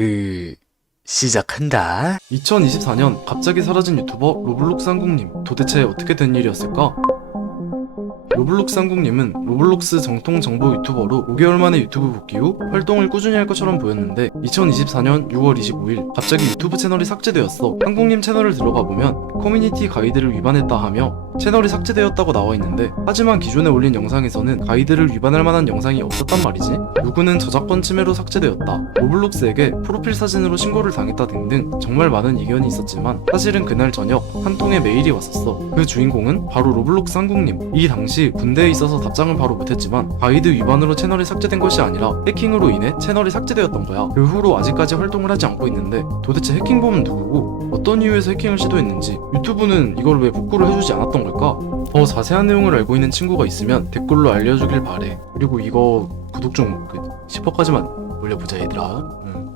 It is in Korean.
그 시작한다. 2024년 갑자기 사라진 유튜버 로블록스 한국님 도대체 어떻게 된 일이었을까? 로블록스 한국님은 로블록스 정통 정보 유튜버로 5개월 만에 유튜브 복귀 후 활동을 꾸준히 할 것처럼 보였는데 2024년 6월 25일 갑자기 유튜브 채널이 삭제되었어 한국님 채널을 들어가 보면 커뮤니티 가이드를 위반했다 하며 채널이 삭제되었다고 나와 있는데 하지만 기존에 올린 영상에서는 가이드를 위반할 만한 영상이 없었단 말이지. 누구는 저작권 침해로 삭제되었다. 로블록스에게 프로필 사진으로 신고를 당했다 등등 정말 많은 이견이 있었지만 사실은 그날 저녁 한 통의 메일이 왔었어. 그 주인공은 바로 로블록스 한국님. 이 당시 군대에 있어서 답장을 바로 못했지만 가이드 위반으로 채널이 삭제된 것이 아니라 해킹으로 인해 채널이 삭제되었던 거야. 그 후로 아직까지 활동을 하지 않고 있는데 도대체 해킹범은 누구고 어떤 이유에서 해킹을 시도했는지 유튜브는 이걸 왜 복구를 해주지 않았던 걸까? 더 자세한 내용을 알고 있는 친구가 있으면 댓글로 알려주길 바래 그리고 이거 구독 좀그 10%까지만 올려보자 얘들아 응.